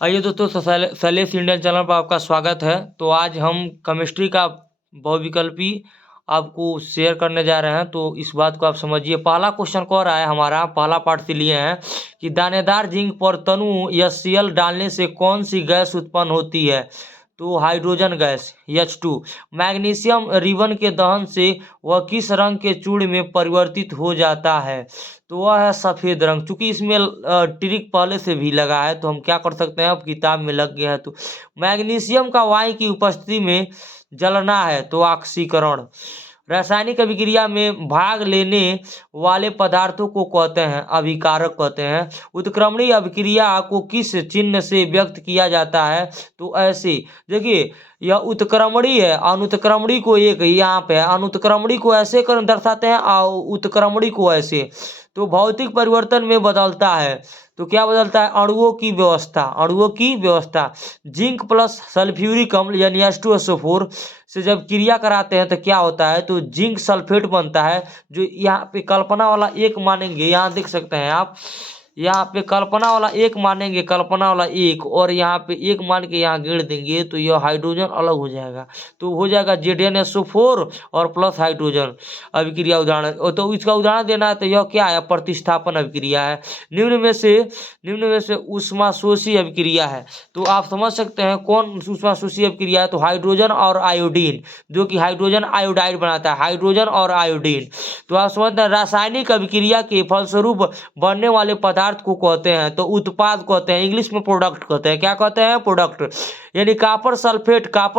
आइए दोस्तों, Shailesh Indian channel पर आपका स्वागत है। तो आज हम केमिस्ट्री का बहुविकल्पी आपको शेयर करने जा रहे हैं। तो इस बात को आप समझिए। पहला क्वेश्चन कह रहा है, हमारा पहला पार्ट से लिए हैं कि दानेदार जिंक पर तनु HCl डालने से कौन सी गैस उत्पन्न होती है। तो hydrogen gas H2। Magnesium ribbon के दहन से वह किस रंग के चूर्ण में परिवर्तित हो जाता है। तो वह है सफ़ेद रंग। चूंकि इसमें ट्रिक पहले से भी लगा है तो हम क्या कर सकते हैं, अब किताब में लग गया है। तो मैग्नीशियम का वायु की उपस्थिति में जलना है तो ऑक्सीकरण। रासायनिक अभिक्रिया में भाग लेने वाले पदार्थों को कहते हैं अभिकारक कहते हैं। उत्क्रमणीय अभिक्रिया को किस चिन्ह से व्यक्त किया जाता है। तो ऐसे देखिए, यह उत्क्रमणी है, अनुत्क्रमणी को एक यहाँ पे है, अनुत्क्रमणी को ऐसे कर दर्शाते हैं और उत्क्रमणी को ऐसे। तो भौतिक परिवर्तन में बदलता है। तो क्या बदलता है, अणुओं की व्यवस्था, अणुओं की व्यवस्था। जिंक प्लस सल्फ्यूरिक अम्ल यानी H2SO4 से जब क्रिया कराते हैं तो क्या होता है, तो जिंक सल्फेट बनता है। जो यहाँ पे कल्पना वाला एक मानेंगे, यहाँ देख सकते हैं आप, यहाँ पे कल्पना वाला एक मानेंगे, कल्पना वाला एक, और यहाँ पे एक मान के यहाँ गिर देंगे तो यह हाइड्रोजन अलग हो जाएगा। तो हो जाएगा ZnSO4 और प्लस हाइड्रोजन अभिक्रिया उदाहरण। तो इसका उदाहरण देना है तो यह क्या है, प्रतिस्थापन अभिक्रिया है। निम्न में से ऊष्माशोषी अभिक्रिया है। तो आप समझ सकते हैं कौन ऊष्माशोषी अभिक्रिया है। तो हाइड्रोजन और आयोडीन, जो कि हाइड्रोजन आयोडाइड बनाता है, हाइड्रोजन और आयोडीन। तो आप समझते हैं रासायनिक अभिक्रिया के फलस्वरूप बनने वाले पदार्थ को कहते हैं तो उत्पाद कहते हैं, इंग्लिश में प्रोडक्ट कहते हैं। क्या कहते हैं, प्रोडक्ट। यानी कॉपर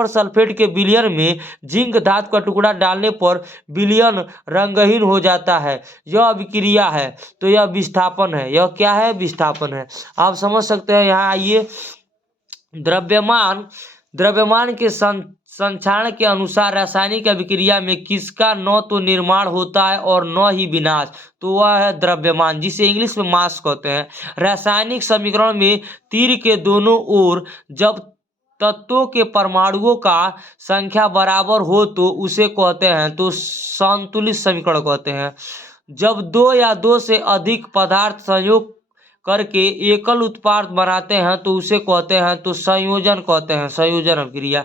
सल्फेट के विलयन में जिंक धातु का टुकड़ा डालने पर विलयन रंगहीन हो जाता है, यह अभिक्रिया है। तो यह विस्थापन है, यह क्या है, विस्थापन है। आप समझ सकते हैं। यहाँ आइए, द्रव्यमान के संक्षारण के अनुसार रासायनिक अभिक्रिया में किसका न तो निर्माण होता है और न ही विनाश। तो वह है द्रव्यमान, जिसे इंग्लिश में मास कहते हैं। रासायनिक समीकरण में तीर के दोनों ओर जब तत्वों के परमाणुओं का संख्या बराबर हो तो उसे कहते हैं तो संतुलित समीकरण कहते हैं। जब दो या दो से अधिक पदार्थ संयोग करके एकल उत्पाद बनाते हैं तो उसे कहते हैं तो संयोजन कहते हैं, संयोजन अभिक्रिया।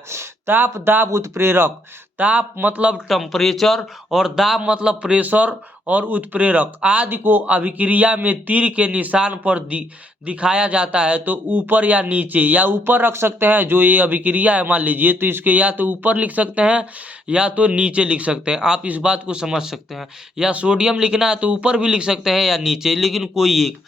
ताप दाब उत्प्रेरक, ताप मतलब टेम्परेचर और दाब मतलब प्रेशर और उत्प्रेरक आदि को अभिक्रिया में तीर के निशान पर दिखाया जाता है तो ऊपर या नीचे, या ऊपर रख सकते हैं। जो ये अभिक्रिया है मान लीजिए तो इसके या तो ऊपर लिख सकते हैं या तो नीचे लिख सकते हैं। आप इस बात को समझ सकते हैं। या सोडियम लिखना है तो ऊपर भी लिख सकते हैं या नीचे, लेकिन कोई एक,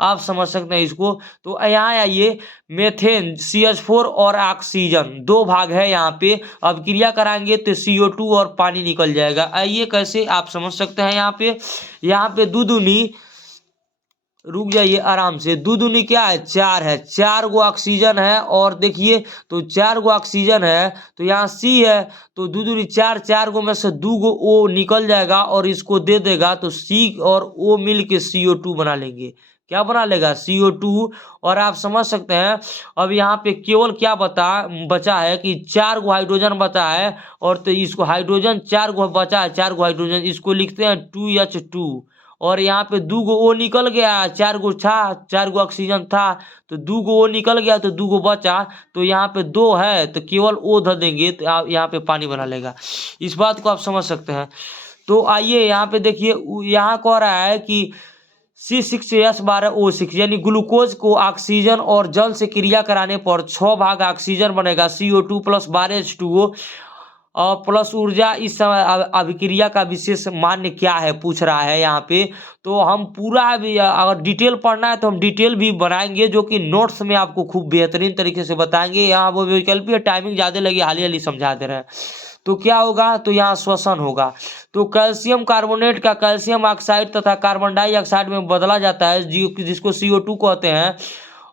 आप समझ सकते हैं इसको। तो यहाँ आइए, मेथेन CH4 और ऑक्सीजन दो भाग है। यहाँ पे अब क्रिया कराएंगे तो CO2 और पानी निकल जाएगा। आइए कैसे आप समझ सकते हैं। यहाँ पे दूधुनी, रुक जाइए आराम से, दूधुनी क्या है, 4 है, 4 गो ऑक्सीजन है। और देखिए तो 4 गो ऑक्सीजन है तो यहाँ C है तो दूधुनी 4 गो में से 2 गो O निकल जाएगा और इसको दे देगा तो C और O मिल के CO2 बना लेंगे। क्या बना लेगा, CO2। और आप समझ सकते हैं अब यहाँ पे केवल क्या बचा है कि 4 गो हाइड्रोजन बचा है। और तो इसको हाइड्रोजन 4 गो बचा है, 4 गो हाइड्रोजन, इसको लिखते हैं 2H2। और यहाँ पे 2 गो O निकल गया, 4 गो था, 4 गो ऑक्सीजन था तो 2 गो O निकल गया तो 2 गो बचा। तो यहाँ पे 2 है तो केवल O धर देंगे तो आप यहाँ पे पानी बना लेगा। इस बात को आप समझ सकते हैं। तो आइए यहाँ पे देखिए, यहाँ कह रहा है कि C6H12O6 यानी ग्लूकोज को ऑक्सीजन और जल से क्रिया कराने पर 6 भाग ऑक्सीजन बनेगा, CO2 प्लस 12H2O और प्लस ऊर्जा। इस समय अभिक्रिया का विशेष मान्य क्या है पूछ रहा है यहाँ पे। तो हम पूरा भी अगर डिटेल पढ़ना है तो हम डिटेल भी बनाएंगे, जो कि नोट्स में आपको खूब बेहतरीन तरीके से बताएंगे। यहाँ वो वैकल्पिक टाइमिंग ज़्यादा लगी, हाली समझा दे रहे हैं। तो क्या होगा, तो यहाँ श्वसन होगा। तो कैल्शियम कार्बोनेट का कैल्शियम ऑक्साइड तथा कार्बन डाइऑक्साइड में बदला जाता है, जिसको CO2 कहते हैं।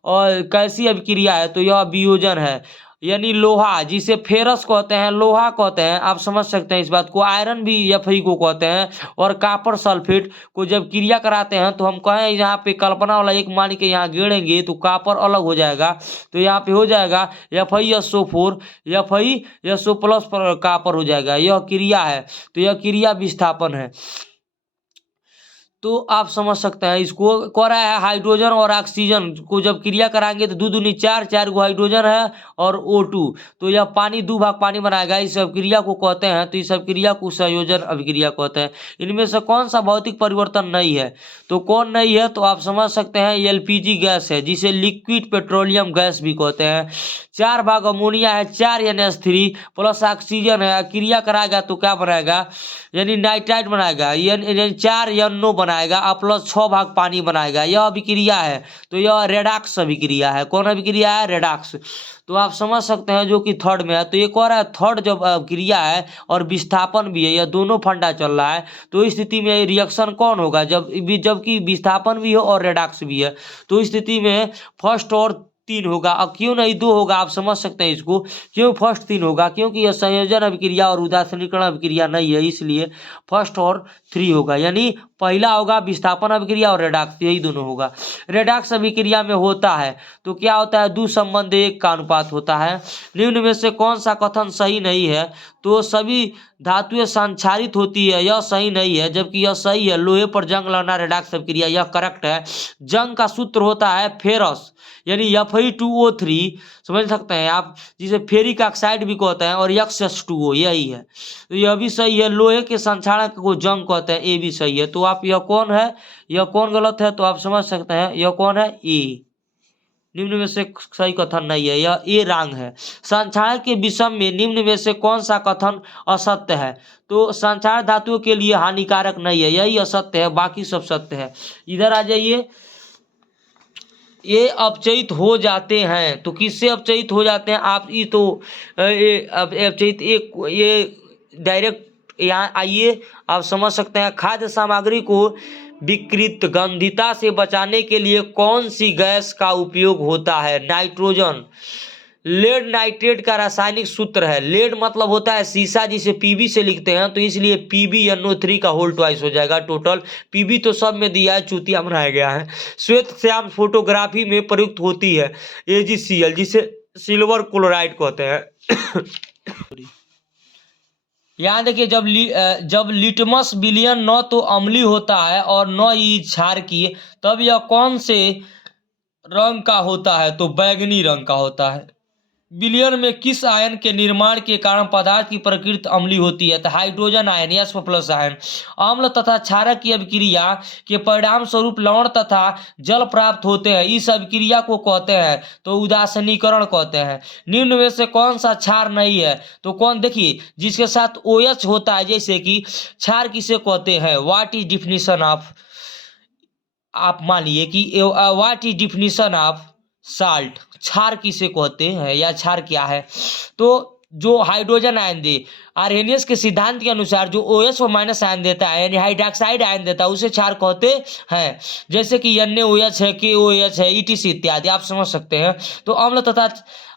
और कैसी अभिक्रिया है, तो यह वियोजन है। यानी लोहा, जिसे फेरस कहते हैं, लोहा कहते हैं, आप समझ सकते हैं इस बात को। आयरन भी Fe को कहते हैं। और कॉपर सल्फेट को जब क्रिया कराते हैं तो हम कहें यहाँ पे कल्पना वाला एक मान के यहाँ गिरेंगे तो कॉपर अलग हो जाएगा। तो यहाँ पे हो जाएगा FeSO4, FeSO प्लस कॉपर हो जाएगा। यह क्रिया है तो यह क्रिया विस्थापन है। तो आप समझ सकते हैं इसको कह रहा है हाइड्रोजन और ऑक्सीजन को जब क्रिया कराएंगे तो दो दूनी चार, चार गो हाइड्रोजन है और O2, तो यह पानी 2 भाग पानी बनाएगा। इस अभिक्रिया को कहते हैं, तो इस अभिक्रिया को संयोजन अभिक्रिया कहते हैं। इनमें से कौन सा भौतिक परिवर्तन नहीं है, तो कौन नहीं है, तो आप समझ सकते हैं LPG गैस है, जिसे लिक्विड पेट्रोलियम गैस भी कहते हैं। 4 भाग अमोनिया है, 4 NH3 प्लस ऑक्सीजन है, क्रिया कराएगा तो क्या बनाएगा, यानी नाइट्राइट बनाएगा, यानी 4 NO बनाएगा और प्लस 6 भाग पानी बनाएगा। यह अभिक्रिया है, तो यह रेडॉक्स अभिक्रिया है। कौन अभिक्रिया है, रेडॉक्स। तो आप समझ सकते हैं जो कि थर्ड में है। तो ये कह रहा है थर्ड जब अभिक्रिया है और विस्थापन भी है, यह दोनों फंडा चल रहा है, तो इस स्थिति में रिएक्शन कौन होगा, जबकि विस्थापन भी हो और रेडॉक्स भी है, तो इस स्थिति में फर्स्ट और 3 होगा। अब क्यों नहीं 2 होगा, आप समझ सकते हैं इसको, क्यों फर्स्ट 3 होगा, क्योंकि यह संयोजन अभिक्रिया और उदासीनीकरण अभिक्रिया नहीं है, इसलिए फर्स्ट और 3 होगा। यानी पहला होगा विस्थापन अभिक्रिया और रेडॉक्स, यही दोनों होगा। रेडॉक्स अभिक्रिया में होता है तो क्या होता है, 2 संबंध 1 का अनुपात होता है। निम्न में से कौन सा कथन सही नहीं है, तो सभी धातुएं संक्षारित होती है, यह सही नहीं है, जबकि यह सही है। लोहे पर जंग लगना रेडॉक्स अभिक्रिया, यह करेक्ट है। जंग का सूत्र होता है फेरस, यानी Fe2O3, समझ सकते हैं आप, जिसे फेरिक ऑक्साइड भी कहते हैं, और XH2O, यही है। तो यह भी सही है। लोहे के संक्षारक को जंग कहते हैं, ये भी सही है। तो आप यह कौन है, यह कौन गलत है, तो आप समझ सकते हैं यह कौन है, ए। निम्न में से सही कथन नहीं है, यह ए रॉन्ग है। संक्षारक के विषम में निम्न में से कौन सा कथन असत्य है, तो संक्षारक धातुओं के लिए हानिकारक नहीं है, यही असत्य है, बाकी सब सत्य है। इधर आ जाइए। ये अपचयित हो जाते हैं, तो किससे अपचयित हो जाते हैं आप, ये तो अपचयित ये डायरेक्ट यहाँ आइए, आप समझ सकते हैं। खाद्य सामग्री को विकृत गंधिता से बचाने के लिए कौन सी गैस का उपयोग होता है, नाइट्रोजन। लेड नाइट्रेट का रासायनिक सूत्र है, लेड मतलब होता है सीसा, जिसे Pb से लिखते हैं, तो इसलिए PbNO3 का होल ट्वाइस हो जाएगा टोटल। Pb तो सब में दिया है, चूतिया बनाया गया है। श्वेत श्याम फोटोग्राफी में प्रयुक्त होती है AgCl, जिसे सिल्वर क्लोराइड कहते हैं। यहाँ देखिए, जब लिटमस विलयन न तो अम्लीय होता है और न ही क्षारकीय, तब यह कौन से रंग का होता है, तो बैंगनी रंग का होता है। विलयन में किस आयन के निर्माण के कारण पदार्थ की प्रकृति अम्लीय होती है, तो हाइड्रोजन आयन, H+ आयन। अम्ल तथा क्षारक की अभिक्रिया के परिणाम स्वरूप लवण तथा जल प्राप्त होते हैं, इस अभिक्रिया को कहते हैं, तो उदासीनीकरण कहते हैं। निम्न में से कौन सा क्षार नहीं है, तो कौन, देखिए जिसके साथ OH होता है, जैसे कि क्षार किसे कहते हैं, व्हाट इज डिफिनीशन ऑफ, आप मानिए कि what is definition of salt, क्षार किसे कहते हैं या क्षार क्या है, तो जो हाइड्रोजन आयन दे, आर्हेनियस के सिद्धांत के अनुसार जो OH और माइनस आयन देता है, यानी हाइड्रोक्साइड आयन देता है, उसे क्षार कहते हैं, जैसे कि NaOH है, KOH है, ETC इत्यादि, आप समझ सकते हैं। तो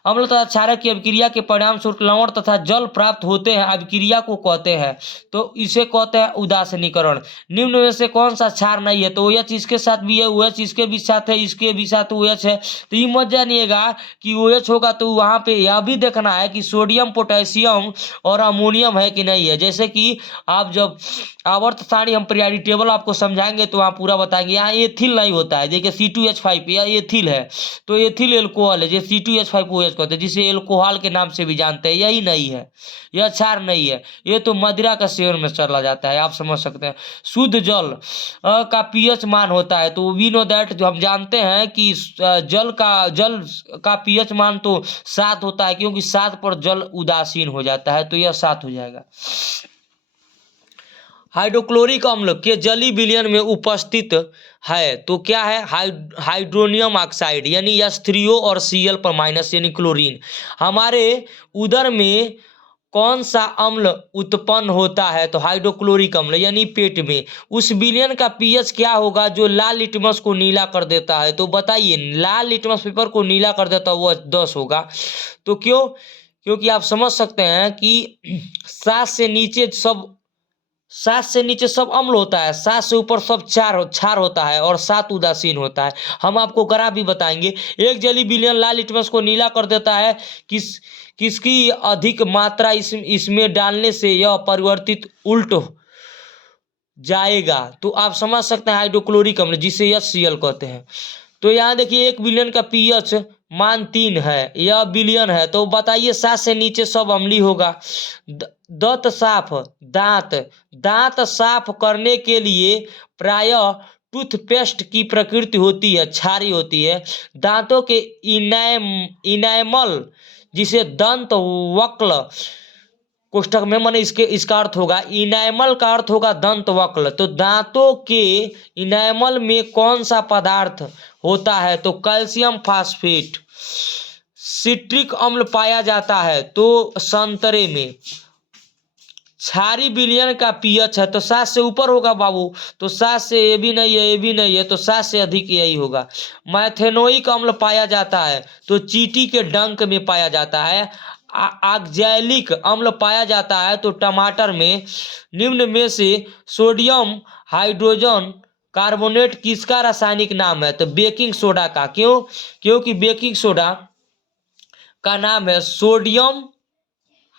अम्ल तथा क्षारक की अभिक्रिया के परिणाम स्वरूप लवण तथा जल प्राप्त होते हैं, अभिक्रिया को कहते हैं, तो इसे कहते हैं उदासीनीकरण। निम्न में से कौन सा क्षार नहीं है, तो OH इसके साथ भी है, OH इसके भी साथ है, इसके भी साथ OH है, तो ये मत जानिएगा कि OH होगा तो वहां पे यह भी देखना है कि सोडियम, पोटेशियम और अमोनियम है कि नहीं है। जैसे कि आप जब आवर्त सारणी हम पीरियोडिक टेबल आपको समझाएंगे तो वहाँ पूरा बताएंगे। यहाँ एथिल नहीं होता है, देखिए C2H5, यह एथिल है, तो एथिल एल्कोहल है, जो C2H5OH कहते हैं, जिसे एल्कोहल के नाम से भी जानते हैं, यही नहीं है, यह क्षार नहीं है, ये तो मदिरा का सेवन में चला जाता है, आप समझ सकते हैं। शुद्ध जल का pH मान होता है, तो वी नो दैट, जो हम जानते हैं कि जल का pH मान तो 7 होता है, क्योंकि 7 पर जल उदासीन हो जाता है, तो यह 7 हो जाएगा। हाइड्रोक्लोरिक अम्ल के जलीय विलयन में उपस्थित है, तो क्या है, हाइड्रोनियम ऑक्साइड, यानी H3O और Cl पर माइनस, यानी क्लोरीन। हमारे उदर में कौन सा अम्ल उत्पन्न होता है, तो हाइड्रोक्लोरिक अम्ल, यानी पेट में। उस विलयन का pH क्या होगा जो लाल लिटमस को नीला कर देता है, तो बताइए, लाल लिटमस पेपर को नीला कर देता है, वो 10 होगा। तो क्यों, क्योंकि आप समझ सकते हैं कि 7 से नीचे सब अम्ल होता है, 7 से ऊपर सब क्षार होता है, और 7 उदासीन होता है। हम आपको ग्राफ भी बताएंगे। एक जलीय विलयन लाल लिटमस को नीला कर देता है, किसकी अधिक मात्रा इसमें डालने से यह परिवर्तित उल्ट जाएगा। तो आप समझ सकते हैं हाइड्रोक्लोरिक अम्ल जिसे HCl कहते हैं। तो यहाँ देखिए 1 बिलियन का पीएच मान 3 है, यह बिलियन है, तो बताइए 7 से नीचे सब अम्लीय होगा। दांत साफ, दांत साफ करने के लिए प्रायः टूथपेस्ट की प्रकृति होती है, क्षारी होती है। दांतों के इनैमल जिसे दंत वक्ल कोष्ठक में माने इसका अर्थ होगा, इनैमल का अर्थ होगा दंत वक्ल। तो दांतों के इनैमल में कौन सा पदार्थ होता है? तो कैल्शियम फास्फेट। सिट्रिक अम्ल पाया जाता है तो संतरे में। क्षारी विलयन का पीएच है तो 7 से ऊपर होगा बाबू। तो 7 से ये भी नहीं है, ये भी नहीं है, तो 7 से अधिक यही होगा। मैथेनोइक अम्ल पाया जाता है तो चींटी के डंक में पाया जाता है। ऑक्जैलिक अम्ल पाया जाता है तो टमाटर में। निम्न में से सोडियम हाइड्रोजन कार्बोनेट किसका रासायनिक नाम है? तो बेकिंग सोडा का। क्यों? क्योंकि बेकिंग सोडा का नाम है सोडियम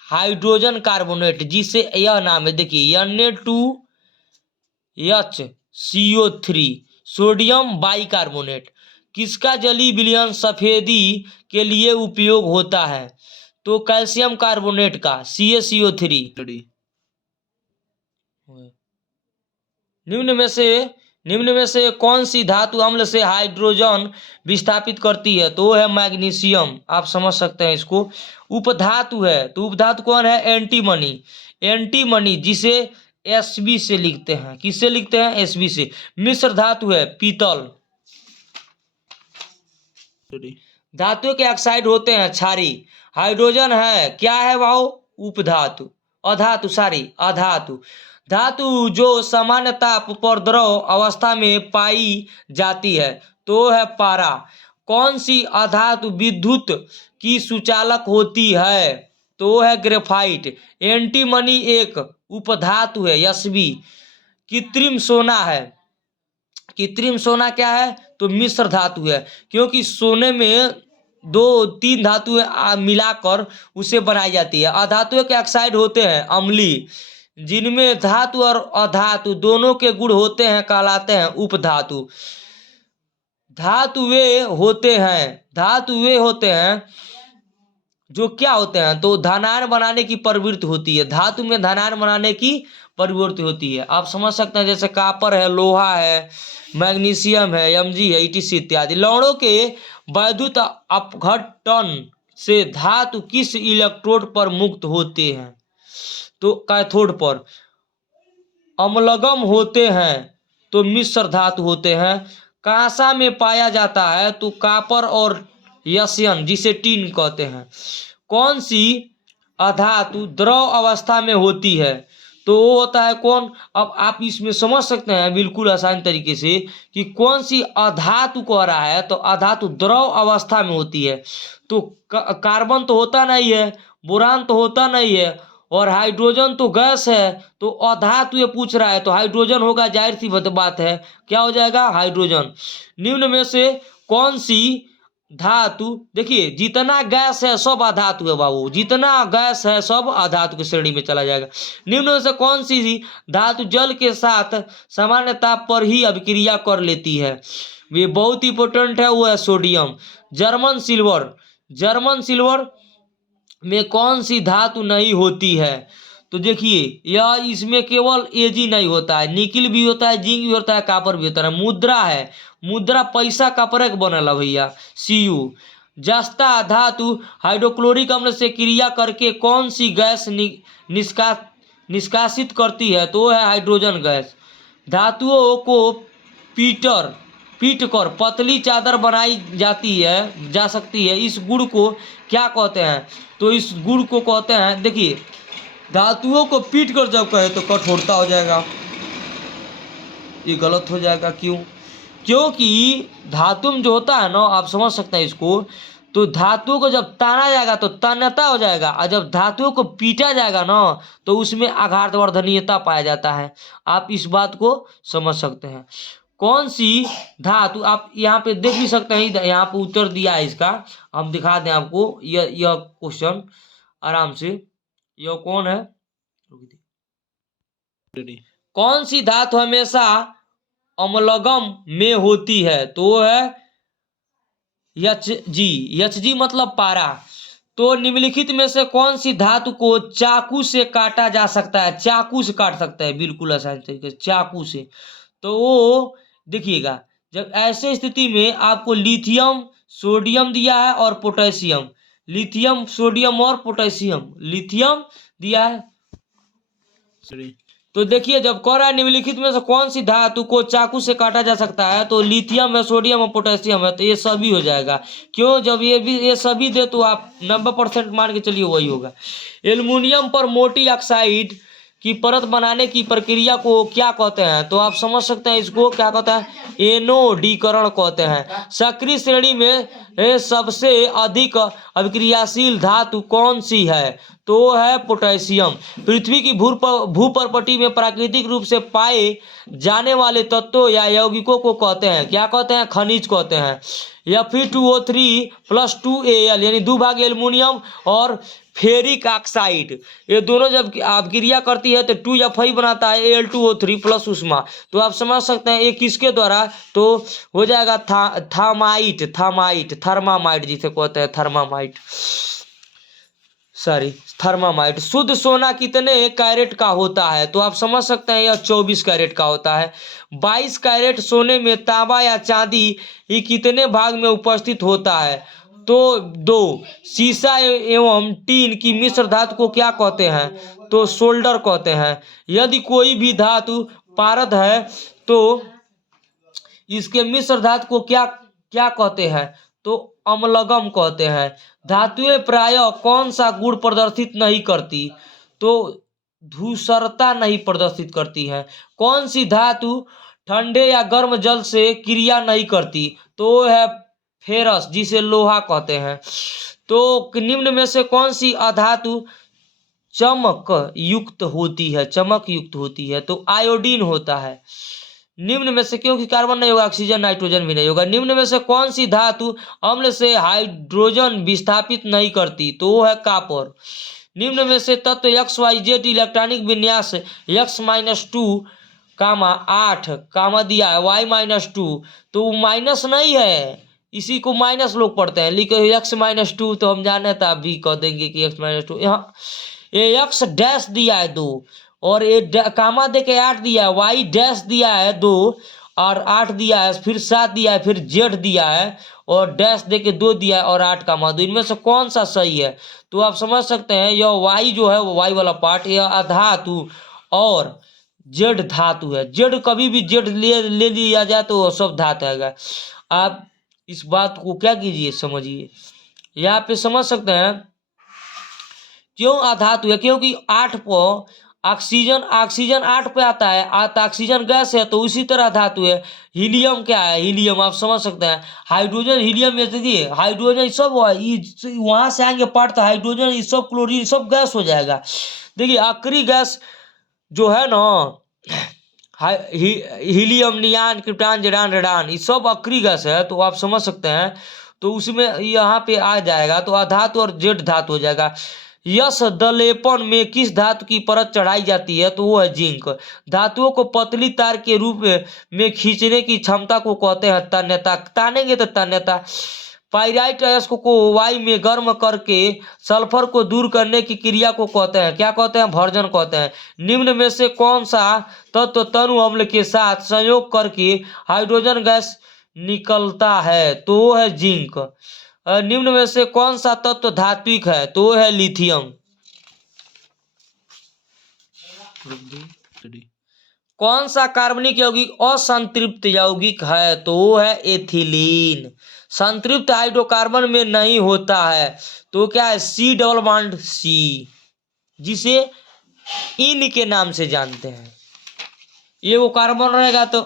हाइड्रोजन कार्बोनेट, जिसे यह नाम है, देखिए Na2HCO3 सोडियम बाइकार्बोनेट। किसका जलीय विलयन सफेदी के लिए उपयोग होता है? तो कैल्शियम कार्बोनेट का CaCO3। निम्न में से कौन सी धातु अम्ल से हाइड्रोजन विस्थापित करती है? तो वो है मैग्नीशियम। आप समझ सकते हैं इसको। उपधातु है तो उपधातु कौन है? एंटीमनी। एंटीमनी जिसे Sb से लिखते हैं। किससे लिखते हैं? Sb से। मिश्र धातु है पीतल। धातुओं के ऑक्साइड होते हैं क्षारी। हाइड्रोजन है क्या है भाव? उपधातु। अधातु। धातु जो सामान्य ताप पर द्रव अवस्था में पाई जाती है तो है पारा। कौन सी अधातु विद्युत की सुचालक होती है? तो है ग्रेफाइट। एंटीमनी एक उपधातु है Sb। कृत्रिम सोना है। कृत्रिम सोना क्या है? तो मिश्र धातु है, क्योंकि सोने में 2-3 धातुएं मिलाकर उसे बनाई जाती है। अधातुओं के ऑक्साइड होते हैं अम्लीय, जिनमें धातु और अधातु दोनों के गुण होते हैं, कहलाते हैं उपधातु। धातु वे होते हैं जो क्या होते हैं? तो धनायन बनाने की प्रवृत्ति होती है। धातु में धनायन बनाने की प्रवृत्ति होती है। आप समझ सकते हैं जैसे कॉपर है, लोहा है, मैग्नीशियम है, Mg है, ETC इत्यादि। लौहों के वैद्युत अपघटन से धातु किस इलेक्ट्रोड पर मुक्त होते हैं? तो कैथोड पर। अम्लगम होते हैं तो मिश्र धातु होते हैं। कांसा में पाया जाता है तो कॉपर और यशियन जिसे टीन कहते हैं। कौन सी अधातु द्रव अवस्था में होती है? तो वो होता है कौन? अब आप इसमें समझ सकते हैं बिल्कुल आसान तरीके से कि कौन सी अधातु कह रहा है। तो अधातु द्रव अवस्था में होती है तो कार्बन तो होता नहीं है, बोरान तो होता नहीं है, और हाइड्रोजन तो गैस है। तो अधातु ये पूछ रहा है तो हाइड्रोजन होगा, जाहिर सी बात है। क्या हो जाएगा? हाइड्रोजन। निम्न में से कौन सी धातु, देखिए जितना गैस है सब अधातु है बाबू, जितना गैस है सब अधातु की श्रेणी में चला जाएगा। निम्न में से कौन सी धातु जल के साथ सामान्य ताप पर ही अभिक्रिया कर लेती है? ये बहुत इंपॉर्टेंट है, वो है सोडियम। जर्मन सिल्वर में कौन सी धातु नहीं होती है? तो देखिए यह इसमें केवल Ag नहीं होता है, निकिल भी होता है, जिंक भी होता है, कॉपर भी होता है। मुद्रा है, मुद्रा पैसा कपड़े के बनल है भैया, Cu। जस्ता धातु हाइड्रोक्लोरिक अम्ल से क्रिया करके कौन सी गैस निष्कासित करती है? तो है हाइड्रोजन गैस। धातुओं को पीट कर पतली चादर बनाई जा सकती है। इस गुण को क्या कहते हैं? तो इस गुण को कहते हैं, देखिए धातुओं को पीट कर जब कहे तो कठोरता हो जाएगा, ये गलत हो जाएगा। क्यों? क्योंकि धातु में जो होता है ना, आप समझ सकते हैं इसको, तो धातुओं को जब ताना जाएगा तो तन्यता हो जाएगा, और जब धातुओं को पीटा जाएगा ना तो उसमें आघातवर्धनीयता पाया जाता है। आप इस बात को समझ सकते हैं। कौन सी धातु, आप यहाँ पे देख भी सकते हैं, यहाँ पे उत्तर दिया है इसका, हम दिखा दें आपको यह क्वेश्चन आराम से। यह कौन है? कौन सी धातु हमेशा अम्लगम में होती है? तो वो है Hg। Hg मतलब पारा। तो निम्नलिखित में से कौन सी धातु को चाकू से काटा जा सकता है? चाकू से काट सकता है, बिल्कुल आसान तरीके से, चाकू से। तो वो देखिएगा, जब ऐसे स्थिति में आपको लिथियम सोडियम दिया है और पोटेशियम, लिथियम सोडियम और पोटेशियम, लिथियम दिया है। तो देखिए, जब कह रहा है निम्नलिखित में से कौन सी धातु को चाकू से काटा जा सकता है, तो लिथियम है, सोडियम और पोटेशियम है, तो ये सभी हो जाएगा। क्यों? जब ये सभी दे तो आप 90% मान के चलिए वही होगा। एल्युमिनियम पर मोटी ऑक्साइड की परत बनाने की प्रक्रिया को क्या कहते हैं? तो आप समझ सकते हैं इसको क्या कहता है, एनोडीकरण कहते हैं। सक्रिय श्रेणी में सबसे अधिक अभिक्रियाशील धातु कौन सी है? तो है पोटेशियम। पृथ्वी की भूपर्पटी में प्राकृतिक रूप से पाए जाने वाले तत्वों या यौगिकों को कहते हैं, क्या कहते हैं? खनिज कहते हैं। Fe2O3 + 2Al यानी 2 भाग एल्युमिनियम और फेरिक ऑक्साइड, ये दोनों जब अपक्रिया करती है तो 2Fe बनाता है, Al2O3 प्लस उष्मा। तो आप समझ सकते हैं ये किसके द्वारा? तो हो जाएगा थर्मामाइट जिसे कहते हैं, थर्मामाइट। शुद्ध सोना कितने कैरेट का होता है? तो आप समझ सकते हैं यह 24 कैरेट का होता है। 22 कैरेट सोने में तांबा या चांदी ये कितने भाग में उपस्थित होता है? तो 2। सीसा एवं टीन की मिश्र धातु को क्या कहते हैं? तो सोल्डर कहते हैं। यदि कोई भी धातु पारद है तो इसके मिश्र धातु को क्या क्या कहते हैं? तो अम्लगम कहते हैं। धातुएं प्रायः कौन सा गुण प्रदर्शित नहीं करती? तो धूसरता नहीं प्रदर्शित करती है। कौन सी धातु ठंडे या गर्म जल से क्रिया नहीं करती? तो है फेरस, जिसे लोहा कहते हैं। तो निम्न में से कौन सी अधातु चमक युक्त होती है? चमक युक्त होती है तो आयोडीन होता है। निम्न में से, क्योंकि कार्बन नहीं होगा, ऑक्सीजन नाइट्रोजन भी नहीं होगा। निम्न में से कौन सी धातु अम्ल से हाइड्रोजन विस्थापित नहीं करती? तो वो है कॉपर। निम्न में से तत्व XYZ इलेक्ट्रॉनिक विन्यास X-2 8 दिया है, Y-2, तो माइनस नहीं है, इसी को माइनस लोग पढ़ते हैं, लिखे X-2 तो हम जाने था, अभी कह देंगे कि X-2। यहाँ ये X डैश दिया है 2 और ये कामा दे के 8 दिया है, Y डैश दिया है 2 और 8 दिया है, फिर 7 दिया है, फिर Z दिया है और डैश दे के 2 दिया है और 8 कामा 2। इनमें से कौन सा सही है? तो आप समझ सकते हैं यह Y जो है वो Y वाला पार्ट यह अधातु और जेड धातु है। जेड कभी भी जेड ले लिया जाए तो सब धातु आएगा। आप इस बात को क्या कीजिए, समझिए। यहाँ पे समझ सकते हैं क्यों अधातु है, क्योंकि 8 पर ऑक्सीजन 8 पे आता है, तो ऑक्सीजन गैस है, तो उसी तरह धातु है। हीलियम क्या है? हीलियम आप समझ सकते हैं, हाइड्रोजन हीलियम में देखिए, हाइड्रोजन सब वहां से आएंगे पार्ट, तो हाइड्रोजन ये सब क्लोरीन सब गैस हो जाएगा। देखिए आखिरी गैस जो है ना, हीलियम, नियान, क्रिप्टॉन, जेरान, रेडान, ये सब अक्री गैस है, तो आप समझ सकते हैं। तो उसमें यहाँ पे आ जाएगा तो अधातु और जेड धातु हो जाएगा। यस दलेपन में किस धातु की परत चढ़ाई जाती है? तो वो है जिंक। धातुओं को पतली तार के रूप में खींचने की क्षमता को कहते हैं तन्यता। तानेंगे तो तन्यता। पाइराइट अयस्क को वायु में गर्म करके सल्फर को दूर करने की क्रिया को कहते हैं, क्या कहते हैं? भर्जन कहते हैं। निम्न में से कौन सा तत्व तनु अम्ल के साथ संयोग करके हाइड्रोजन गैस निकलता है? तो वो है जिंक। निम्न में से कौन सा तत्व धात्विक है? तो वो है लिथियम। कौन सा कार्बनिक यौगिक असंतृप्त यौगिक है? तो वो है एथिलीन। संतृप्त हाइड्रोकार्बन में नहीं होता है, तो क्या है? C डबल बॉन्ड C, जिसे इन के नाम से जानते हैं। ये वो कार्बन रहेगा तो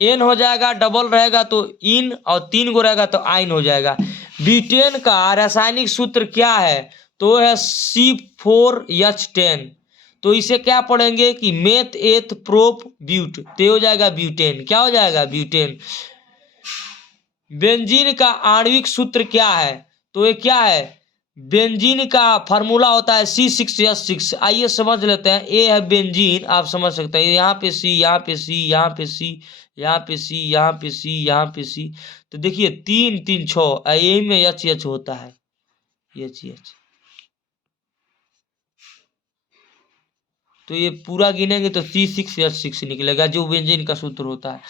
N हो जाएगा, डबल रहेगा तो इन, और 3 गो रहेगा तो आइन हो जाएगा। ब्यूटेन का रासायनिक सूत्र क्या है? तो है C4H10। तो इसे क्या पढ़ेंगे कि मेथ एथ प्रोप ब्यूट, तो हो जाएगा ब्यूटेन। क्या हो जाएगा? ब्यूटेन। बेंजीन का आणविक सूत्र क्या है? तो ये क्या है? बेंजीन का फार्मूला होता है C6H6। आइए समझ लेते हैं। ए है बेंजीन, आप समझ सकते हैं, यहाँ पे सी, यहाँ पे सी, यहाँ पे सी, यहाँ पे सी, यहाँ पे सी, यहाँ पे सी। तो देखिए 3 3 6, यही में एच एच होता है, एच एच। तो ये पूरा गिनेंगे तो C6H6 निकलेगा, जो बेंजीन का सूत्र होता है।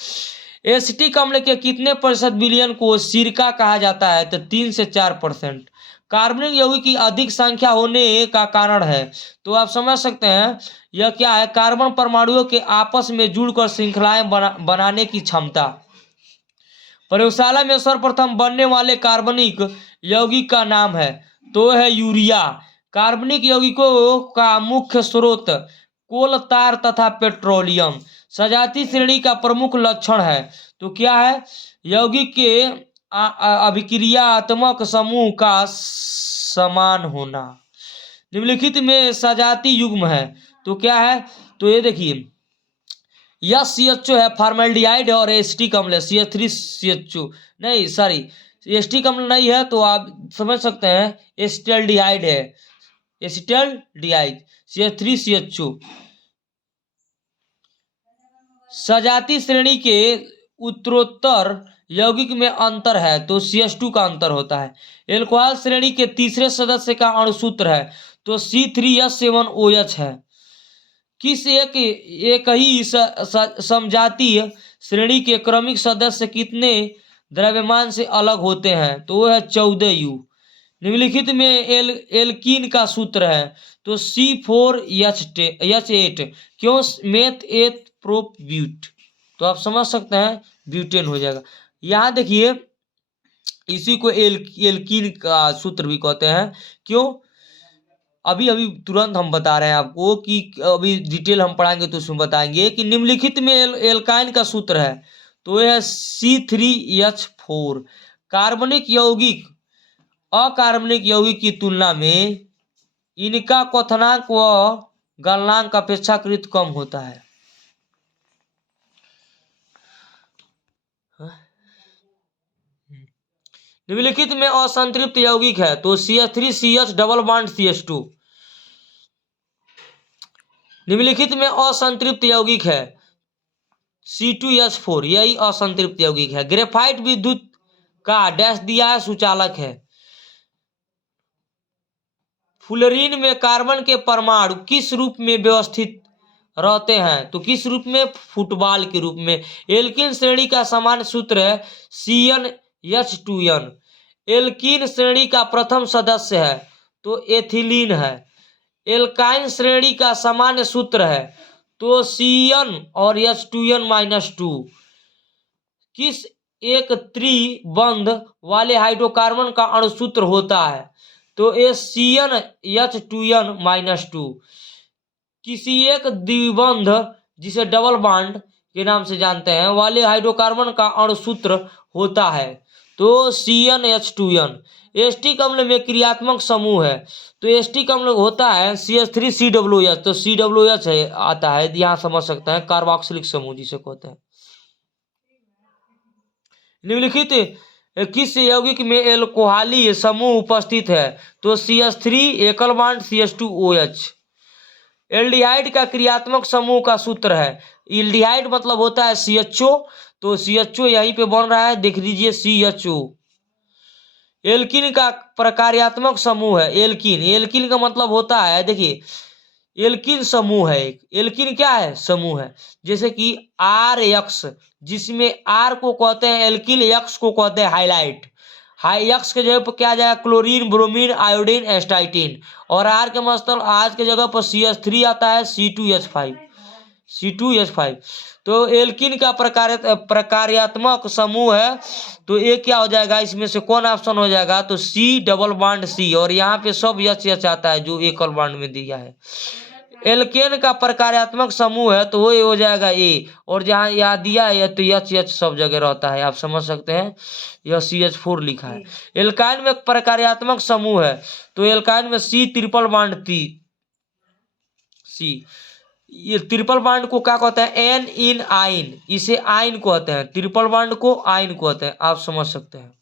एसिटिक अम्ल के कितने प्रतिशत विलयन को सिरका कहा जाता है? तो 3 से 4%। कार्बनिक यौगिक की अधिक संख्या होने का कारण है? तो आप समझ सकते हैं यह क्या है, कार्बन परमाणुओं के आपस में जुड़कर श्रृंखलाएं बनाने की क्षमता। प्रयोगशाला में सर्वप्रथम बनने वाले कार्बनिक यौगिक का नाम है? तो है यूरिया। कार्बनिक यौगिकों का मुख्य स्रोत कोल, तार तथा पेट्रोलियम। सजातीय श्रेणी का प्रमुख लक्षण है? तो क्या है, यौगिक के अभिक्रियात्मक समूह का समान होना। निम्नलिखित में सजातीय युग्म है? तो क्या है, तो ये देखिए CHO है, फॉर्मल्डिहाइड और एसिटिक अम्ल है, CH3CHO नहीं, सॉरी एसिटिक अम्ल नहीं है, तो आप समझ सकते हैं एसिटल्डिहाइड है, एसिटल्डिहाइड CH3CHO। सजातीय श्रेणी के उत्तरोत्तर यौगिक में अंतर है? तो CH2 का अंतर होता है। एल्कोहल श्रेणी के तीसरे सदस्य का अणुसूत्र है? तो C3H7OH है। किस एक ही समजातीय श्रेणी के क्रमिक सदस्य कितने द्रव्यमान से अलग होते हैं? तो वो है 14U। निम्नलिखित में एल्कीन का सूत्र है? तो C4H8। क्यों? मेथ एथ प्रोप ब्यूट। तो आप समझ सकते हैं ब्यूटेन हो जाएगा। यहाँ देखिए इसी को एल्कीन का सूत्र भी कहते हैं। क्यों? अभी अभी तुरंत हम बता रहे हैं आपको कि अभी डिटेल हम पढ़ाएंगे तो उसमें बताएंगे कि निम्नलिखित में एल्काइन का सूत्र है? तो यह है C3H4। कार्बनिक यौगिक अकार्बनिक यौगिक की तुलना में इनका क्वथनांक व गलनांक अपेक्षाकृत कम होता है। निम्नलिखित में असंतृप्त यौगिक है? तो CH3CH डबल बॉन्ड CH2। निम्नलिखित में असंतृप्त यौगिक है? C2H4, यही असंतृप्त यौगिक है। ग्रेफाइट विद्युत का डैश दिया है, सुचालक है। फ्लोरीन में कार्बन के परमाणु किस रूप में व्यवस्थित रहते हैं? तो किस रूप में? फुटबॉल के रूप में। एल्कीन श्रेणी का सामान्य सूत्र है CnH2n। एल्कीन श्रेणी का प्रथम सदस्य है? तो एथिलीन है। एल्काइन श्रेणी का सामान्य सूत्र है? तो Cn और H2n-2। किस एक त्रिबंध वाले हाइड्रोकार्बन का अणुसूत्र होता है? तो CnH2n-2। किसी एक द्विबंध जिसे डबल बॉन्ड के नाम से जानते हैं वाले हाइड्रोकार्बन का अणुसूत्र होता है? तो CnH2n। एसिटिक अम्ल में क्रियात्मक समूह है? तो एसिटिक अम्ल होता है CH3COOH। तो COOH है, आता है, यहाँ समझ सकते हैं कार्बोक्सिलिक समूह जिसे कहते हैं। निम्नलिखित किस यौगिक में एल्कोहलीय समूह उपस्थित है? तो CH3 एकल बॉन्ड CH2OH। एल्डिहाइड का क्रियात्मक समूह का सूत्र है? एल्डिहाइड मतलब होता है CHO, तो CHO यहीं पे बन रहा है, देख लीजिए CHO। एल्कीन का प्रकार्यात्मक समूह है? एल्कीन, एल्कीन का मतलब होता है, देखिए एल्कीन समूह है एक। एल्कीन क्या है? समूह है। जैसे कि RX, जिसमें R को कहते हैं एल्कीन, X को कहते हैं हाइलाइट। X के जगह पर क्या जाएगा? Chlorine, bromine, iodine, astatine. और R के मतलब आज के जगह पर CH3 आता है, C2H5। तो एल्कीन का प्रकार्यात्मक समूह है, तो ये क्या हो जाएगा? इसमें से कौन ऑप्शन हो जाएगा? तो C डबल बॉन्ड C, और यहाँ पे सब H आता है जो एकल बॉन्ड में दिया है। एल्केन का प्रकार्यात्मक समूह है, तो वो हो जाएगा A, और जहाँ यहाँ दिया है तो H सब जगह रहता है, आप समझ सकते हैं, यह CH4 लिखा है। एल्काइन में प्रकार्यात्मक समूह है? तो एल्काइन में C ट्रिपल बॉन्ड C। ये ट्रिपल बॉन्ड को क्या कहते हैं? एन इन आइन, इसे आइन कहते हैं। ट्रिपल बॉन्ड को आइन कहते हैं, आप समझ सकते हैं।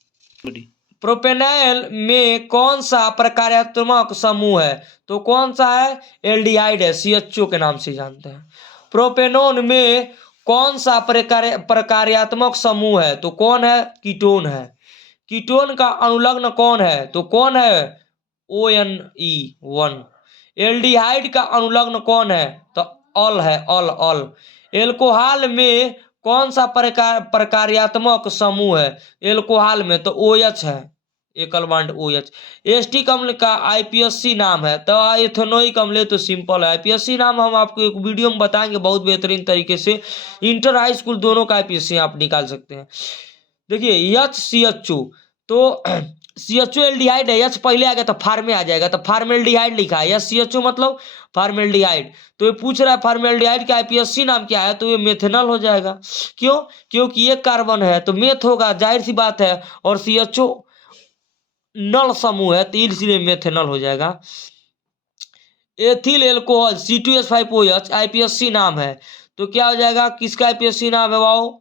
प्रोपेनॉल में कौन सा प्रकार्यात्मक समूह है? तो कौन सा है? एल्डिहाइड है, CHO के नाम से जानते हैं। प्रोपेनोन में कौन सा प्रकार्यात्मक समूह है? तो कौन है? कीटोन है। कीटोन का अनुलग्न कौन है? तो कौन है? ONE1। एल्डिहाइड का अनुलग्न कौन है? तो ऑल है, ऑल ऑल। एल्कोहल में कौन सा प्रकार्यात्मक समूह है? एल्कोहल में तो OH है, एकल बॉन्ड OH। एस्टिक अम्ल का IPSC नाम है? तो इथेनोइक अम्ल तो सिंपल है। IPSC नाम हम आपको एक वीडियो में बताएंगे बहुत बेहतरीन तरीके से। इंटर हाई स्कूल दोनों का IPSC आप निकाल सकते हैं। देखिए HCHO, तो CHO एल्डिहाइड है, H पहले आ गया तो फार में आ जाएगा, तो फार्मेल्डिहाइड लिखा है। CHO मतलब फार्मेल्डिहाइड। तो ये पूछ रहा है फार्मेल्डिहाइड का IPSC नाम क्या है? तो ये मेथेनॉल हो जाएगा। क्यों? क्योंकि एक कार्बन है तो मेथ होगा, जाहिर सी बात है। और CHO नल समूह है तो इसलिए मेथेनॉल हो जाएगा। एथिल एल्कोहल C2H5OH IPSC नाम है, तो क्या हो जाएगा? किसका IPSC नाम है वाओ?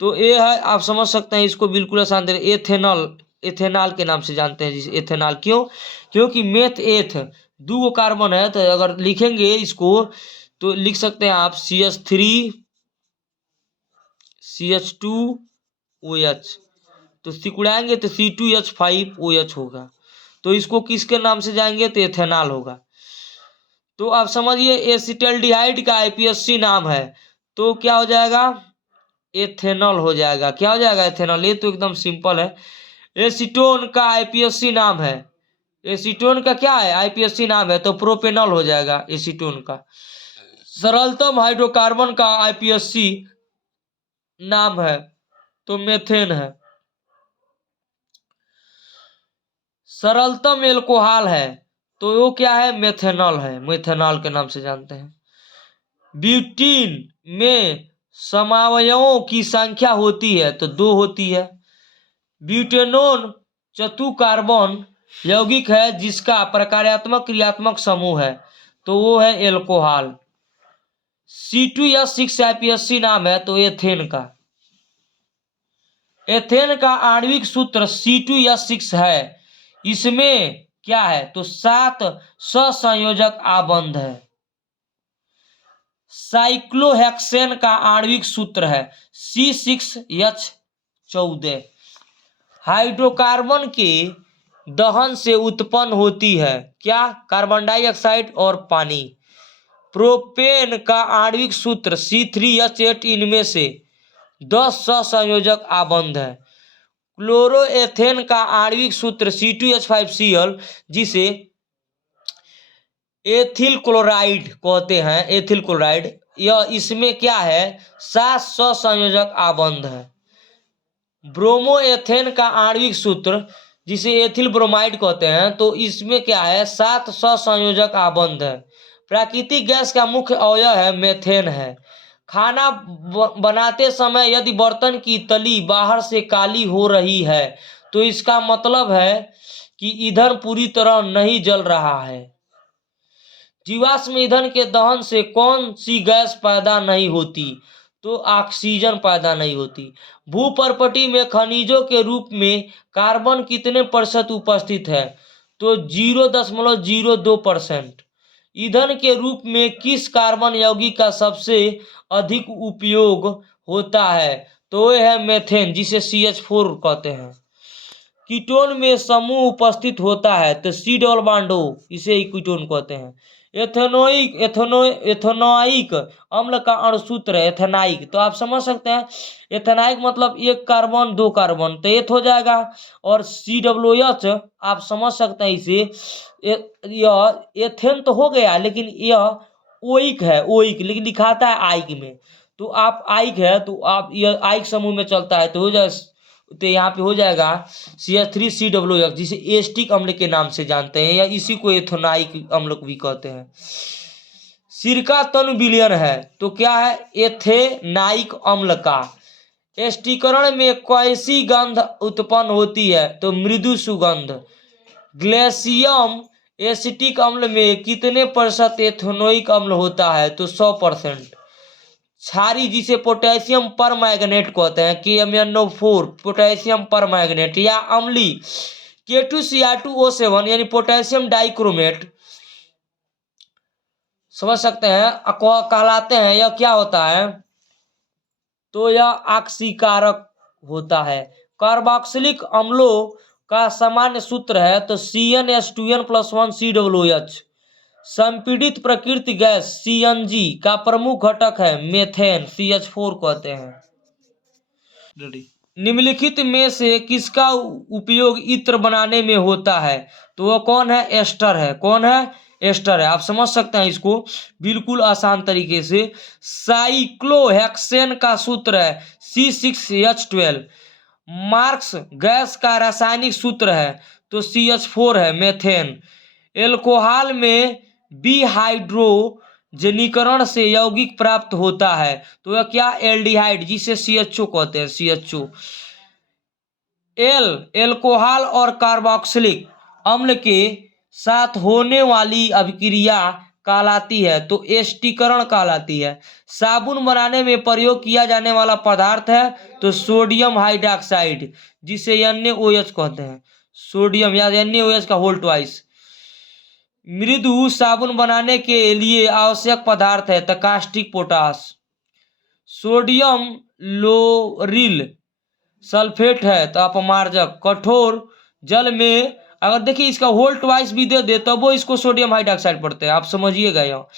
तो ये है, आप समझ सकते हैं इसको बिल्कुल आसान तरीके। एथेनॉल, एथेनॉल के नाम से जानते हैं जिसे एथेनॉल। क्यों? क्योंकि मेथ एथ दो कार्बन है, तो अगर लिखेंगे इसको तो लिख सकते हैं आप CH3 CH2OH, तो सिकुड़ाएंगे तो C2H5OH होगा। तो इसको किसके नाम से जाएंगे? तो एथेनॉल होगा। तो आप समझिए एसिटल्डिहाइड का IPSC नाम है, तो क्या हो जाएगा? एथेनॉल हो जाएगा। क्या हो जाएगा? एथेनॉल। ये तो एकदम सिंपल है। एसीटोन का IPSC नाम है, एसीटोन का क्या है? IPSC नाम है, तो प्रोपेनॉल हो जाएगा एसीटोन का। सरलतम हाइड्रोकार्बन का IPSC नाम है, तो मेथेन है। सरलतम एल्कोहल है, तो वो क्या है? मेथेनॉल है, मेथेनॉल के नाम से जानते हैं। ब्यूटीन में समावयवों की संख्या होती है, तो 2 होती है। ब्यूटेनोन चतु कार्बन यौगिक है जिसका प्रकार्यात्मक क्रियात्मक समूह है, तो वो है एल्कोहल। C2H6 IPSC नाम है, तो एथेन का। एथेन का आणविक सूत्र C2H6 है। इसमें क्या है? तो 7 सहसंयोजक आबंध है। साइक्लोहेक्सेन का आणविक सूत्र है C6H14। हाइड्रोकार्बन के दहन से उत्पन्न होती है क्या? कार्बन डाइऑक्साइड और पानी। प्रोपेन का आणविक सूत्र C3H8। इनमें से 10 सहसंयोजक आबंध है। क्लोरोएथेन का आणविक सूत्र C2H5Cl, जिसे एथिल क्लोराइड कहते हैं, एथिल क्लोराइड। यह इसमें क्या है? 7 सहसंयोजक आबंध है। ब्रोमोएथेन का आणविक सूत्र, जिसे एथिल ब्रोमाइड कहते हैं, तो इसमें क्या है? 7 सहसंयोजक आबंध है। प्राकृतिक गैस का मुख्य अवयव है मेथेन है। खाना बनाते समय यदि बर्तन की तली बाहर से काली हो रही है, तो इसका मतलब है कि ईंधन पूरी तरह नहीं जल रहा है। जीवाश्म ईंधन के दहन से कौन सी गैस पैदा नहीं होती? तो ऑक्सीजन पैदा नहीं होती। भूपर्पटी में खनिजों के रूप में कार्बन कितने % उपस्थित है? तो 0.02%। ईंधन के रूप में किस कार्बन यौगिक का सबसे अधिक उपयोग होता है? तो यह है मेथेन, जिसे CH4 कहते हैं। कीटोन में समूह उपस्थित होता है, तो C डबल बॉन्ड O, इसे ही कीटोन कहते हैं। एथेनोइक अम्ल का अणुसूत्र है एथेनाइक, तो आप समझ सकते हैं एथेनाइक मतलब 1 कार्बन 2 कार्बन, तो एथ हो जाएगा। और COOH आप समझ सकते हैं इसे, यह एथेन तो हो गया, लेकिन यह ओइक है, ओइक, लेकिन लिखाता है आइक में। तो आप आइक है, तो आप यह आइक समूह में चलता है, तो हो जाए, तो यहाँ पे हो जाएगा CH3COOH, जिसे एस्टिक अम्ल के नाम से जानते हैं, या इसी को एथेनाइक अम्ल भी कहते हैं। सिरका तनु विलयन है, तो क्या है? एथेनाइक अम्ल का। एस्टिकरण में कैसी गंध उत्पन्न होती है? तो मृदु सुगंध। ग्लेशियम एसिटिक अम्ल में कितने % एथेनोइक अम्ल होता है? तो 100%। क्षारीय जिसे पोटेशियम परमैंगनेट कहते हैं, KMnO4 पोटेशियम परमैंगनेट, या अम्लीय K2Cr2O7 यानी पोटेशियम डाइक्रोमेट, समझ सकते हैं, कहलाते हैं। यह क्या होता है, तो यह ऑक्सीकारक होता है। कार्बोक्सिलिक अम्लों का सामान्य सूत्र है तो CnH2n+1COOH। संपीड़ित प्रकृति गैस CNG का प्रमुख घटक है मेथेन, CH4 कहते हैं। निम्नलिखित में से किसका उपयोग इत्र बनाने में होता है, तो वह कौन है, एस्टर है। कौन है, एस्टर है। आप समझ सकते हैं इसको बिल्कुल आसान तरीके से। साइक्लोहेक्सेन का सूत्र है C6H12। मार्क्स गैस का रासायनिक सूत्र है तो CH4 है, मेथेन। एल्कोहल में विहाइड्रोजनीकरण से यौगिक प्राप्त होता है तो यह क्या, एल्डिहाइड, जिसे CHO कहते हैं, CHO। एल्कोहल और कार्बोक्सिलिक अम्ल के साथ होने वाली अभिक्रिया कहलाती है तो एस्टीकरण कहलाती है। साबुन बनाने में प्रयोग किया जाने वाला पदार्थ है तो सोडियम हाइड्रोक्साइड, जिसे NaOH कहते हैं। सोडियम या NaOH का होल ट्वाइस। मृदु साबुन बनाने के लिए आवश्यक पदार्थ है तो कास्टिक पोटाश। सोडियम लोरिल सल्फेट है तो अपमार्जक। कठोर जल में अगर देखिए इसका होल ट्वाइस भी दे दे तब वो इसको सोडियम हाइड्रोक्साइड पढ़ते हैं, आप समझिएगा। यहाँ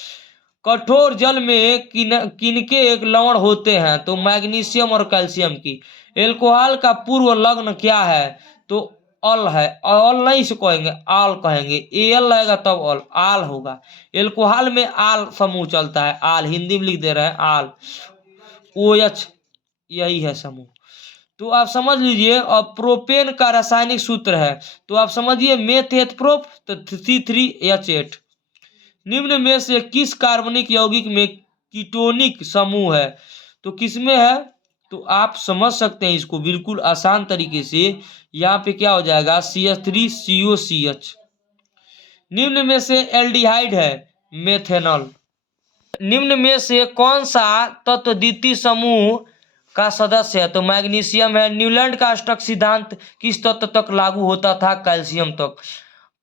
कठोर जल में किनके एक लवण होते हैं तो मैग्नीशियम और कैल्शियम की। एल्कोहल का पूर्व लग्न क्या है, तो अल है। अल नहीं से कहेंगे, आल कहेंगे। एल लगेगा तब अल, आल होगा। एल्कोहल में आल समूह चलता है, आल हिंदी में लिख दे रहे हैं, आल OH यही है समूह। तो आप समझ लीजिए। और प्रोपेन का रासायनिक सूत्र है तो आप समझिए मेथ एथ प्रोप तो C3H8। निम्न में से किस कार्बनिक यौगिक में कीटोनिक समूह है, तो किसमें है, तो आप समझ सकते हैं इसको बिल्कुल आसान तरीके से। यहाँ पे क्या हो जाएगा, CH3COCH। निम्न में से एल्डिहाइड है मेथेनॉल। निम्न में से कौन सा तत्व द्वितीय समूह का सदस्य है, तो मैग्नीशियम है। न्यूलैंड का अष्टक सिद्धांत किस तत्व तक लागू होता था, कैल्शियम तक।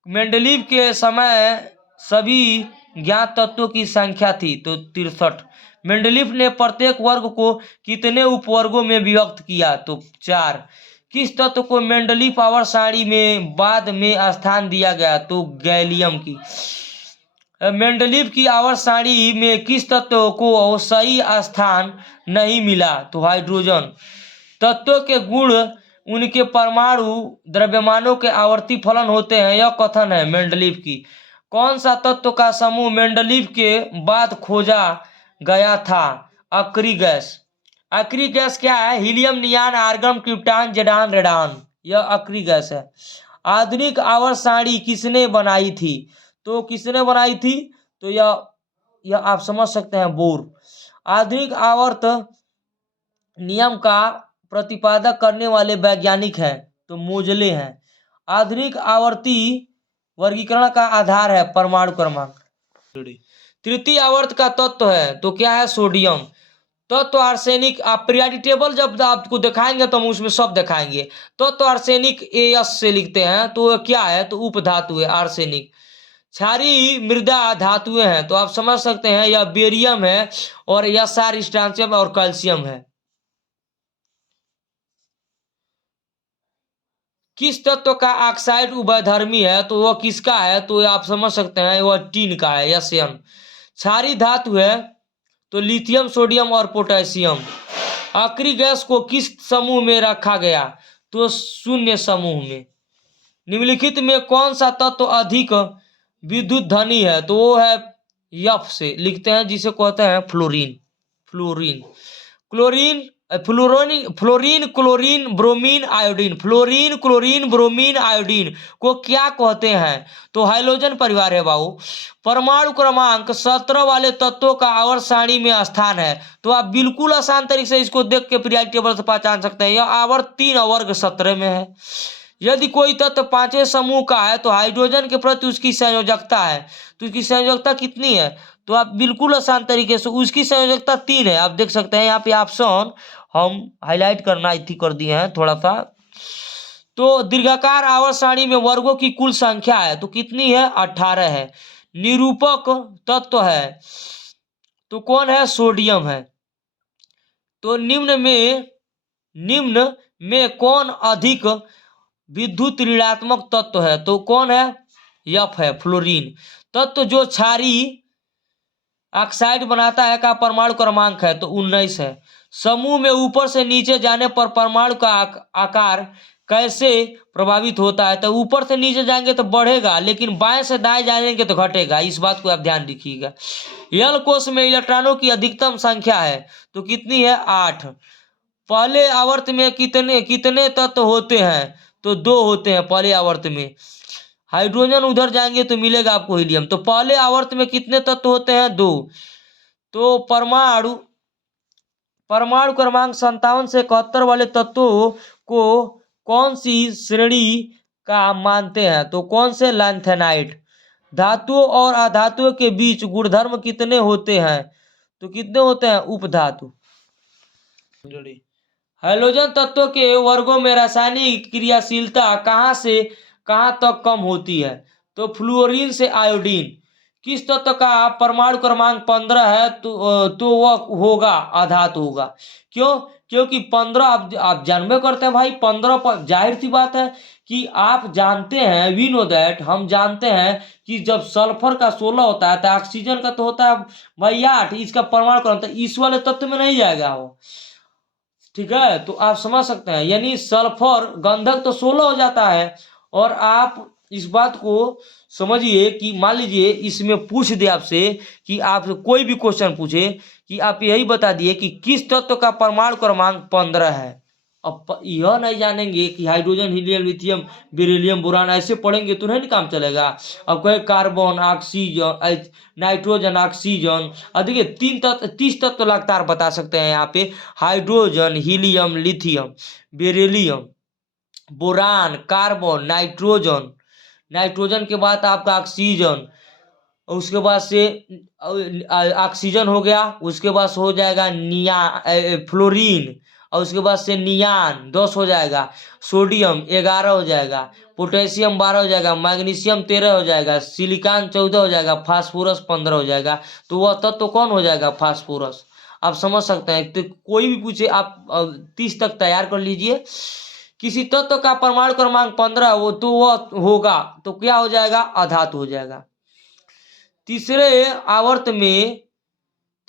मेंडलीव के समय सभी ज्ञात तत्वों की संख्या थी तो 63। मेंडलीव ने प्रत्येक वर्ग को कितने उपवर्गों में विभक्त किया, तो 4। किस तत्व को मेंडलीव आवर्त सारणी में बाद में स्थान दिया गया, तो गैलियम की। मेंडलीव की आवर्त सारणी में किस तत्व को सही स्थान नहीं मिला, तो हाइड्रोजन। तत्वों के गुण उनके परमाणु द्रव्यमानों के आवर्ती फलन होते हैं, यह कथन है मेंडलीव की। कौन सा तत्व का समूह मेंडलीव के बाद खोजा गया था, अक्री गैस। अक्री गैस क्या है, हीलियम, नियान, आर्गन, क्रिप्टॉन, जेडान, रेडान, यह अक्री गैस है। आधुनिक आवर्त सारणी किसने बनाई थी, तो किसने बनाई थी, तो यह आप समझ सकते हैं, बोर। आधुनिक आवर्त नियम का प्रतिपादक करने वाले वैज्ञानिक हैं तो मोजले हैं। आधुनिक आवर्ती वर्गीकरण का आधार है परमाणु क्रमांक। तृतीय आवर्त का तत्व है तो क्या है, सोडियम। तत्व आर्सेनिक, आप पीरियोडिक टेबल जब आपको दिखाएंगे तो हम उसमें सब दिखाएंगे। तत्व आर्सेनिक AS से लिखते हैं तो क्या है, तो उपधातु है आर्सेनिक। क्षारीय मृदा धातुएं हैं तो आप समझ सकते हैं यह बेरियम है और SR स्ट्रांशियम और कैल्शियम है। किस तत्व का ऑक्साइड उभयधर्मी है, तो वह किसका है, तो आप समझ सकते हैं वह टीन का है, SN। क्षारीय धातु है तो लिथियम, सोडियम और पोटेशियम। अक्री गैस को किस समूह में रखा गया, तो शून्य समूह में। निम्नलिखित में कौन सा तत्व अधिक विद्युत धनी है, तो वो है F से लिखते हैं, जिसे कहते हैं fluorine. Fluorine, chlorine, fluorine, chlorine, bromine, iodine. Fluorine, chlorine, bromine, iodine को क्या कहते हैं, तो हाइड्रोजन परिवार है बाबू। परमाणु क्रमांक 17 वाले तत्वों का आवर्त सारणी में स्थान है, तो आप बिल्कुल आसान तरीके से इसको देख के पीरियोडिक टेबल से पहचान सकते हैं। यह आवर्त 3 वर्ग 17 में है। यदि कोई तत्व 5वें समूह का है तो हाइड्रोजन के प्रति उसकी संयोजकता है, तो उसकी संयोजकता कितनी है, तो आप बिल्कुल आसान तरीके से, उसकी संयोजकता 3 है। आप देख सकते हैं यहाँ पे ऑप्शन हम हाईलाइट करना इतनी कर दिए हैं थोड़ा सा। तो दीर्घाकार आवर्त सारणी में वर्गों की कुल संख्या है तो कितनी है, 18 है। निरूपक तत्व है तो कौन है, सोडियम है। तो निम्न में कौन अधिक विद्युत ऋणात्मक तत्व है, तो कौन है, यफ है, फ्लोरीन। तत्व जो क्षारीय ऑक्साइड बनाता है का परमाणु क्रमांक है, तो 19 है। समूह में ऊपर से नीचे जाने पर परमाणु का आकार कैसे प्रभावित होता है, तो ऊपर से नीचे जाएंगे तो बढ़ेगा, लेकिन बाएं से दाएं जाएंगे तो घटेगा। इस बात को आप ध्यान रखिएगा। यल कोश में इलेक्ट्रॉनों की अधिकतम संख्या है तो कितनी है, 8। पहले आवर्त में कितने कितने तत्व होते हैं, तो 2 होते हैं पहले आवर्त में। हाइड्रोजन उधर जाएंगे तो मिलेगा आपको हीलियम। तो पहले आवर्त में कितने तत्व होते हैं, 2। तो परमाणु क्रमांक 57 से 71 वाले तत्वों को कौन सी श्रेणी का मानते हैं, तो कौन से, लैंथेनाइट। धातुओं और अधातुओं के बीच गुणधर्म कितने होते हैं, तो कितने होते हैं, उपधातु। हैलोजन तत्वों के वर्गों में रासायनिक क्रियाशीलता कहाँ से कहाँ तक कम होती है, तो फ्लोरीन से आयोडीन। किस तत्व का परमाणु क्रमांक 15 है, तो वह होगा, अधातु होगा। क्यों, क्योंकि 15 आप जानबे करते हैं भाई, 15 पर जाहिर सी बात है कि आप जानते हैं, वी नो दैट, हम जानते हैं कि जब सल्फर का 16 होता है तो ऑक्सीजन का तो होता है भाई 8। इसका परमाणु क्रमांक इस वाले तत्व में नहीं जाएगा वो, ठीक है। तो आप समझ सकते हैं, यानी सल्फर गंधक तो 16 हो जाता है। और आप इस बात को समझिए कि मान लीजिए इसमें पूछ दे आपसे कि आप कोई भी क्वेश्चन पूछे कि आप यही बता दिए कि किस तत्व का परमाणु क्रमांक 15 है। अब यह नहीं जानेंगे कि hydrogen, helium, lithium, beryllium, boron ऐसे पढ़ेंगे तो नहीं काम चलेगा। अब कहे कार्बन, ऑक्सीजन, नाइट्रोजन, ऑक्सीजन, देखिए 30 तत्व लगातार बता सकते हैं यहाँ पे। Hydrogen, helium, lithium, beryllium, boron, carbon, nitrogen, nitrogen के बाद आपका ऑक्सीजन, और उसके बाद से ऑक्सीजन हो गया, उसके बाद हो जाएगा फ्लोरीन, और उसके बाद से नियान 10 हो जाएगा, सोडियम 11 हो जाएगा, पोटेशियम 12 हो जाएगा, मैग्नीशियम 13 हो जाएगा, सिलिकॉन 14 हो जाएगा, फास्फोरस 15 हो जाएगा। तो वह तत्व कौन हो जाएगा, फास्फोरस। आप समझ सकते हैं। तो कोई भी पूछे आप 30 तक तैयार कर लीजिए। किसी तत्व का परमाणु क्रमांक 15 वो तो वह होगा, तो क्या हो जाएगा, अधातु हो जाएगा। तीसरे आवर्त में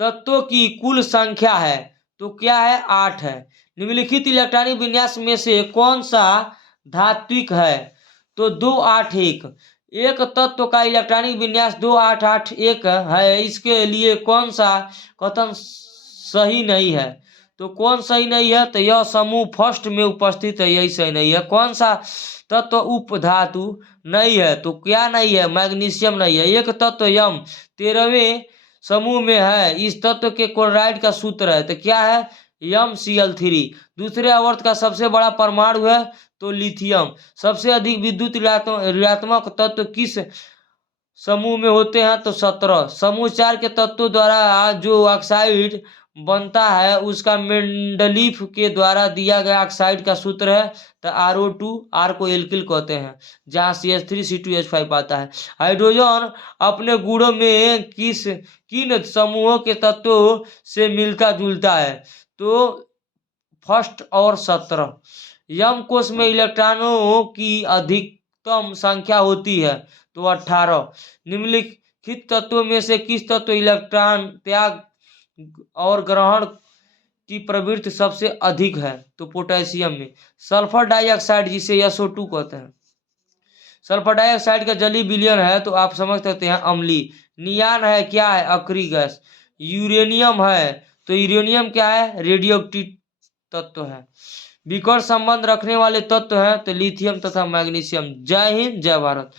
तत्वों की कुल संख्या है तो क्या है, 8 है। निम्नलिखित इलेक्ट्रॉनिक विन्यास में से कौन सा धात्विक है, तो 281। एक तत्व का इलेक्ट्रॉनिक विन्यास 2881 है, इसके लिए कौन सा कथन सही नहीं है, तो कौन सही नहीं है, तो यह समूह फर्स्ट में उपस्थित है, यही सही नहीं है। कौन सा तत्व उपधातु नहीं है, तो क्या नहीं है, मैग्नीशियम नहीं है। एक तत्व यम 13वें समूह में है, इस तत्व के क्लोराइड का सूत्र है, तो क्या है, MCl3। दूसरे आवर्त का सबसे बड़ा परमाणु है तो लिथियम। सबसे अधिक विद्युत ऋणात्मक तत्व किस समूह में होते हैं, तो 17। समूह 4 के तत्वों द्वारा जो ऑक्साइड बनता है उसका मेंडलीफ के द्वारा दिया गया ऑक्साइड का सूत्र है, तो RO2, R को एल्किल कहते हैं, जहाँ CH3, C2H5 आता है। हाइड्रोजन अपने गुणों में किन समूहों के तत्वों से मिलता जुलता है, तो फर्स्ट और 17। यम कोश में इलेक्ट्रॉनों की अधिकतम संख्या होती है तो 18। निम्नलिखित तत्वों में से किस तत्व इलेक्ट्रॉन त्याग और ग्रहण की प्रवृत्ति सबसे अधिक है, तो पोटेशियम में। सल्फर डाइऑक्साइड जिसे SO2 कहते हैं, सल्फर डाइऑक्साइड का जलीय विलयन है तो आप समझ सकते हैं अम्लीय। नियान है क्या है, अक्रिय गैस। यूरेनियम है तो यूरेनियम क्या है, रेडियोएक्टिव तत्व है। विकर्ण संबंध रखने वाले तत्व हैं तो लिथियम तथा मैग्नीशियम। जय हिंद, जय भारत।